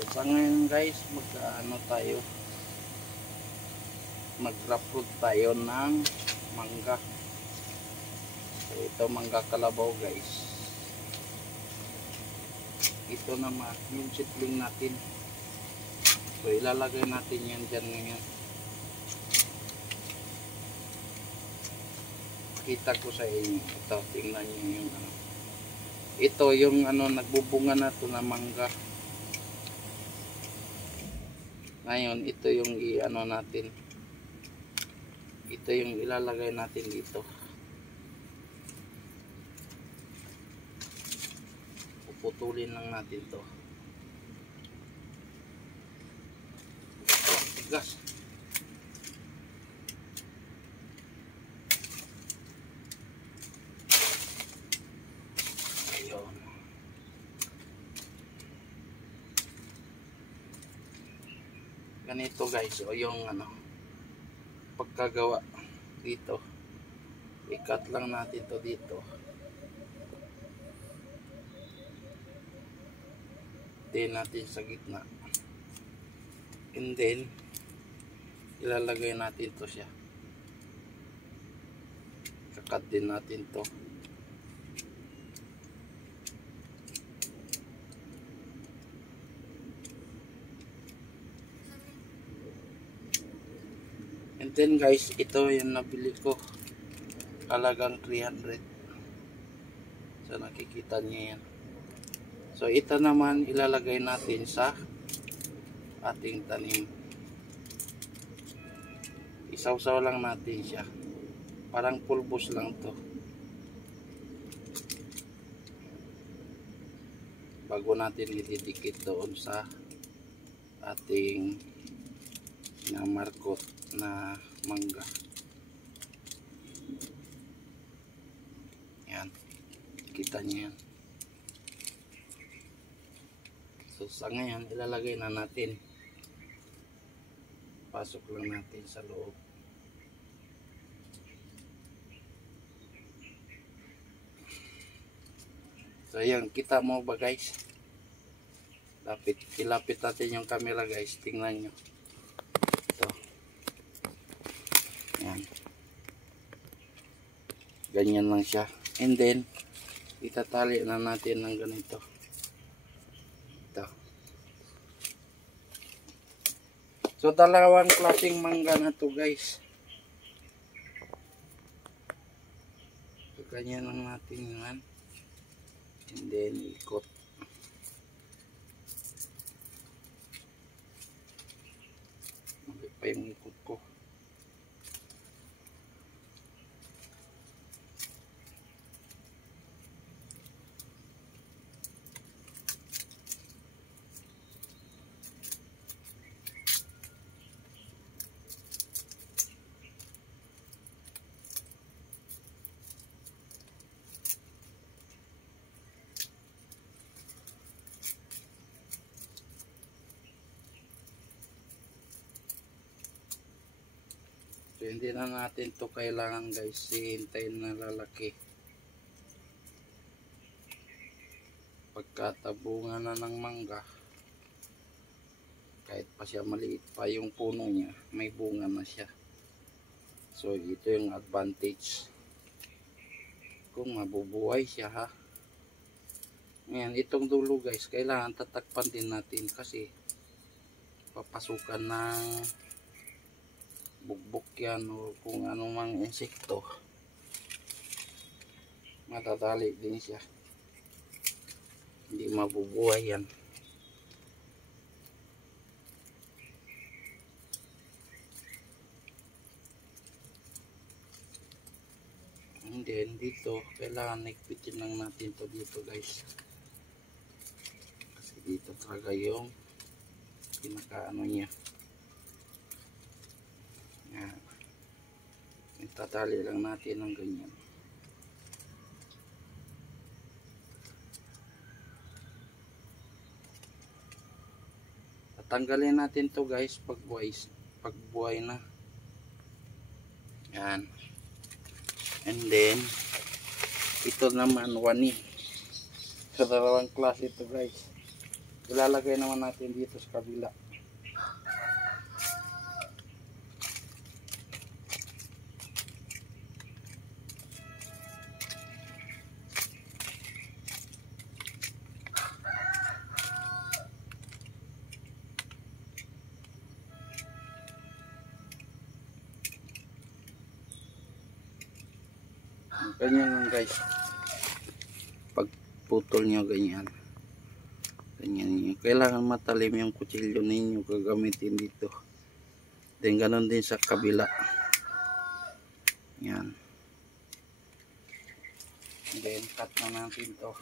So sa ngayon guys, mag-grab fruit tayo ng mangga. So ito mangga kalabaw guys. Ito naman yung seedling natin. So ilalagay natin yan dyan ngayon. Kita ko sa inyo. Ito, tingnan nyo yung ano. Ito yung ano, nagbubunga na to na mangga. Ngayon, ito yung i-ano natin. Ito yung ilalagay natin dito. Puputulin lang natin to. Tigas. Ayun. Ganito guys, o yung ano, pagkagawa dito. I-cut lang natin to dito. Din natin sa gitna. And then ilalagay natin to siya. Kakat din natin to. And then guys, ito yung nabili ko. Halagang 300. So nakikita niyo yan. So ito naman ilalagay natin sa ating tanim. Isawsaw lang natin siya. Parang pulbos lang to. Bago natin ididikit doon sa ating namarkot na mangga. Yan. Kita niyo yan. So sa ngayon ilalagay na natin. Pasok lang natin sa loob. So yan, kita mo ba guys? Ilapit natin yung camera guys. Tingnan nyo. Ito. Yan. Ganyan lang siya. And then itatali na natin ng ganito. Ito. So dalawang klaseng mangga na to guys. So ganyan lang natin yan. And then ikot. Mali pa yung ikot ko. So hindi na natin to kailangan guys hihintayin na lalaki. Pagkatabungan na ng mangga, kahit pa siya maliit pa yung puno niya, may bunga na siya. So ito yung advantage kung mabubuhay siya ha. Ngayon itong dulo guys, kailangan tatakpan din natin kasi papasukan ng bugbok yan o kung anumang insekto, matatali din siya, hindi mabubuhay yan. And then dito kailangan nagpitin lang natin to dito guys, kasi dito talaga yung pinakaano niya. Yan. Itatali lang natin ng ganyan. Tatanggalin natin to guys pag buhay na. Yan. And then ito naman wani. So dalawang klase ito guys. ilalagay naman natin dito sa kabila. Ganyan lang guys, pagputol nyo ganyan, ganyan. Kailangan matalim yung kutsilyo ninyo gagamitin dito. Then ganon din sa kabila, yan. Then cut na natin to.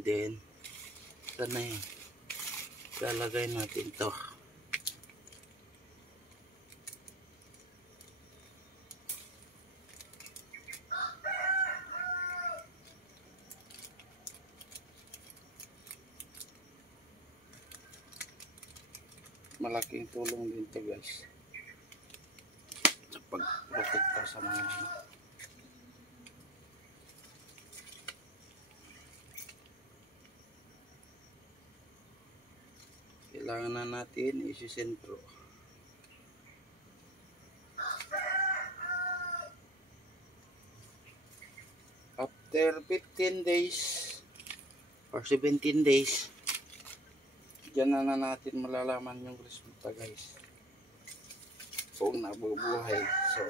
Then ito na yun, lalagay natin to. Malaking tulong din to guys sa pagprotekta sa mga kailangan na natin isisentro. After 15 days or 17 days, diyan na natin malalaman yung resulta guys, kung nabubuhay. So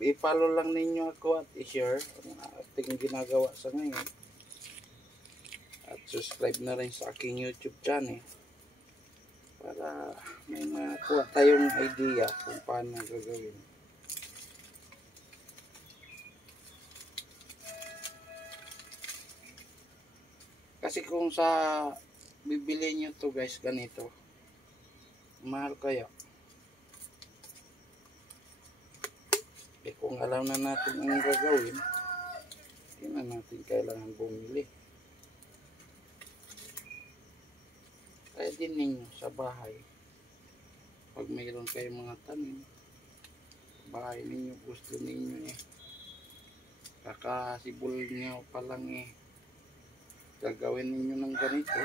i-follow lang ninyo ako at i-share ang ating ginagawa sa ngayon, at subscribe na rin sa aking YouTube channel para may makuha tayong idea kung paano gagawin. Kasi kung sa bibili nyo to guys ganito, mahal kaya. Eh kung alam na natin ang gagawin, hindi na natin kailangan bumili. Kaya din ninyo sa bahay, pag mayroon kayong mga tanim bahay ninyo, gusto ninyo kakasibol nyo pa lang gagawin ninyo ng ganito,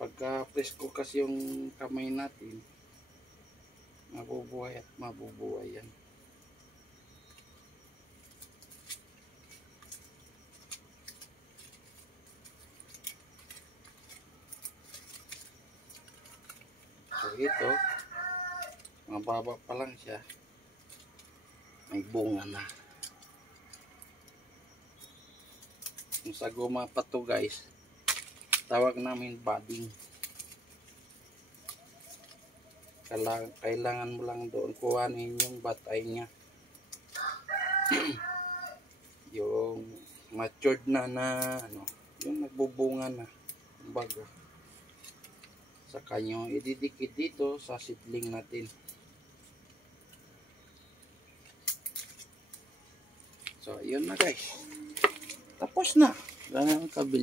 pagka presko kasi yung kamay natin, mabubuhay at mabubuhay yan. So ito, mababa pa lang siya, may bunga na. Yung sa goma pa to guys, tawag namin budding. Kailangan mo lang doon kuhanin yung batay niya. Yung matured na ano, yung nagbubunga na, kumbaga. Saka nyo ididikit dito sa seedling natin. So yun na guys, tapos na. Ganun kabili.